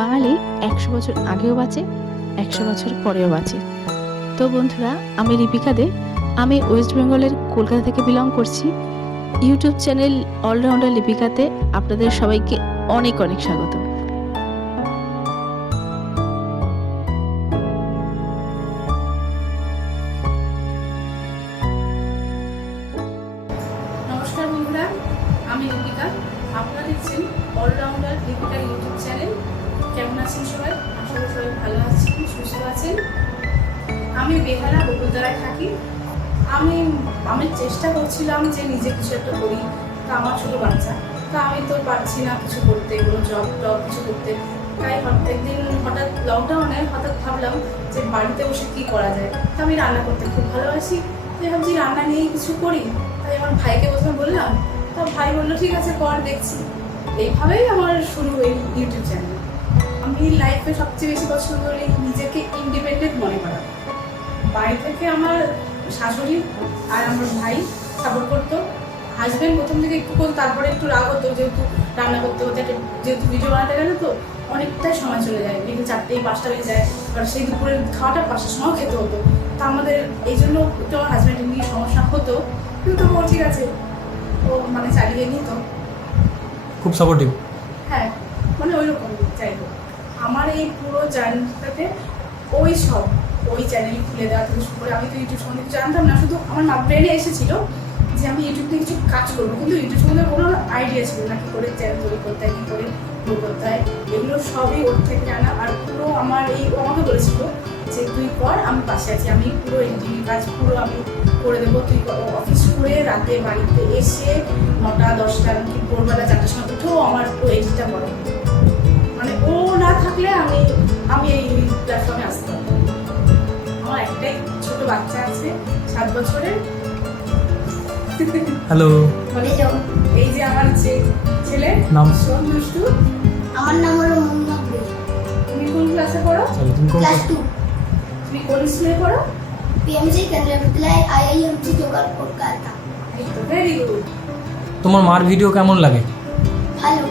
বাঙালি 100 বছর আগেও বাঁচে, 100 বছর পরেও বাঁচে। তো বন্ধুরা, আমি লিপিকা দে, আমি ওয়েস্ট বেঙ্গলের কলকাতা থেকে বিলং করছি। ইউটিউব চ্যানেল অলরাউন্ডার লিপিকাতে আপনাদের সবাইকে অনেক অনেক স্বাগত। নমস্কার বন্ধুরা, আমি লিপিকা। আপনারা দেখছেন অলরাউন্ডার লিপিকা ইউটিউব চ্যানেল। কেমন আছেন সবাই? আশা করি সবাই ভালো আছেন, সুস্থ আছেন। আমি বেহালা বকুলতলায় থাকি। আমি চেষ্টা করছিলাম যে নিজে কিছু একটা করি। তা আমার ছোটো বাচ্চা, তা আমি তো পারছি না কিছু করতে, কোনো জব কিছু করতে। তাই একদিন হঠাৎ লকডাউনে ভাবলাম যে বাড়িতে বসে কী করা যায়। তা আমি রান্না করতে খুব ভালোবাসি, তাই ভাবছি রান্না নিয়েই কিছু করি। তাই আমার ভাইকে প্রথমে বললাম, তা ভাই বললো ঠিক আছে কর, দেখছি। এইভাবেই আমার শুরু এই ইউটিউব চ্যানেল। আমি লাইফে সবচেয়ে বেশি পছন্দ করি নিজেকে ইন্ডিপেন্ডেন্ট মনে করা। বাড়ি থেকে আমার শাশুড়ি আর আমার ভাই সাপোর্ট করতো। হাজব্যান্ড প্রথম থেকে একটু করতো, তারপরে একটু রাগ হতো, যেহেতু রান্না করতে হতো, যেহেতু ভিডিও বানাতে গেলে তো অনেকটাই সময় চলে যায়, বিকেল 4-5টা বেজে যায়। এবার সেই দুপুরের খাওয়াটা 5টার সময় খেতে হতো। তা আমাদের এই জন্য একটু আমার হাজব্যান্ডের নিয়ে সমস্যা হতো, কিন্তু ও ঠিক আছে, ও মানে চালিয়ে নিত, খুব সাপোর্টিভ। হ্যাঁ, মানে ওই রকম যাই হোক। আমার এই পুরো জার্নিটাতে ওই চ্যানেল খুলে দেওয়া থেকে শুরু করে, আমি তো ইউটিউব সম্বন্ধে কিছু জানতাম না, শুধু আমার ব্রেনে এসেছিল যে আমি ইউটিউব থেকে কিছু কাজ করবো, কিন্তু ইউটিউব সম্বন্ধে কোনো আইডিয়া ছিল না, কী করে চ্যানেল তৈরি করতে হয়, কী করে করতে হয়, এগুলো সবই ওর থেকে জানা। আর পুরো আমার ও আমাকে বলেছিল যে তুই কর, আমি পাশে আছি, আমি পুরো এডিটিং কাজ পুরো আমি করে দেবো, তুই অফিস করে রাতে বাড়িতে এসে 9টা-10টা কি ভোরবেলা 4টার সময় উঠেও আমার ও এডিটটা করে। মানে ও না থাকলে আমি এই প্ল্যাটফর্মে আসতে পারবো। আমার একটাই ছোট বাচ্চা আছে, 7 বছরের। হ্যালো, এই যে আমার ছেলে নাম? সোম দুষ্টু। আমার নাম হলো মোহাম্মদ। তুমি কোন ক্লাসে পড়ো? ক্লাস 2, তুমি কোন স্কুলে পড়ো? পিএমসি কেন্দ্রীয় বিদ্যালয়, আইআইএমসি জোগাড়, কলকাতা। Very good. তোমার মার ভিডিও কেমন লাগে? ভালো।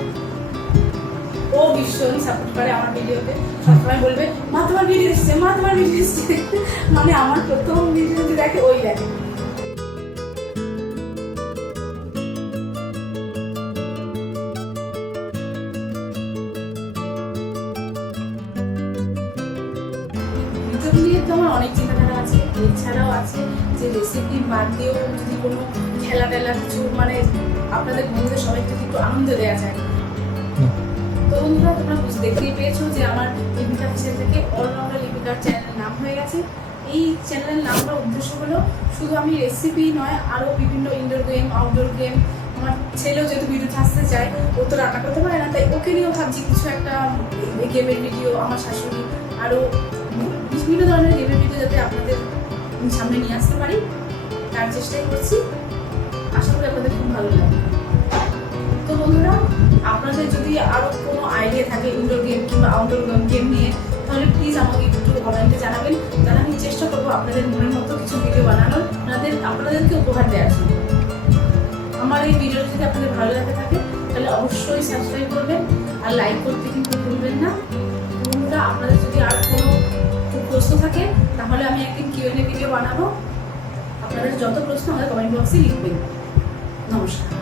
ও ভীষণ সাপোর্ট করে আমার ভিডিওতে, সবসময় বলবে মা তোমার ভিডিও এসছে, মা তোমার ভিডিও এসছে। মানে আমার প্রথম ভিডিও যদি দেখে ওই দেখে। ইউটিউব নিয়ে তো আমার অনেক চিন্তাধারা আছে, এছাড়াও আছে যে রেসিপি বাদ দিয়েও যদি কোনো খেলা টেলা কিছু, মানে আপনাদের বন্ধুদের সবাইকে একটু আনন্দ দেওয়া যায়। তো বন্ধুরা, তোমরা দেখতেই পেয়েছো যে আমার লিপিকা হিসেবে থেকে অলরাউন্ডার লিপিকার চ্যানেলের নাম হয়ে গেছে। এই চ্যানেলের নামটার উদ্দেশ্য হলো শুধু আমি রেসিপি নয়, আরও বিভিন্ন ইনডোর গেম, আউটডোর গেম। আমার ছেলেও যেহেতু ভিডিও আসতে চায়, ও তো রান্না করতে পারে না, তাই ওকে নিয়েও ভাবছি কিছু একটা গেমের ভিডিও, আমার শাশুড়ি, আরও বিভিন্ন ধরনের গেমের ভিডিও যাতে আপনাদের সামনে নিয়ে আসতে পারি, তার চেষ্টাই করছি। আশা করি আপনাদের খুব ভালো লাগবে। তো বন্ধুরা, আপনাদের যদি আরও কোনো আইডিয়া থাকে ইনডোর গেম কিংবা আউটডোর গেম নিয়ে, তাহলে প্লিজ আমাকে একটু কমেন্টে জানাবেন, তাহলে আমি চেষ্টা করবো আপনাদের মনের মতো কিছু ভিডিও বানানোর, আপনাদেরকে উপহার দেওয়ার জন্য। আমার এই ভিডিওটা যদি আপনাদের ভালো লাগে থাকে, তাহলে অবশ্যই সাবস্ক্রাইব করবেন আর লাইক করতে কিন্তু ভুলবেন না। বন্ধুরা, আপনাদের যদি আর কোনো প্রশ্ন থাকে, তাহলে আমি একদিন Q&A ভিডিও বানাবো। আপনাদের যত প্রশ্ন আমাদের কমেন্ট বক্সে লিখবেন। নমস্কার।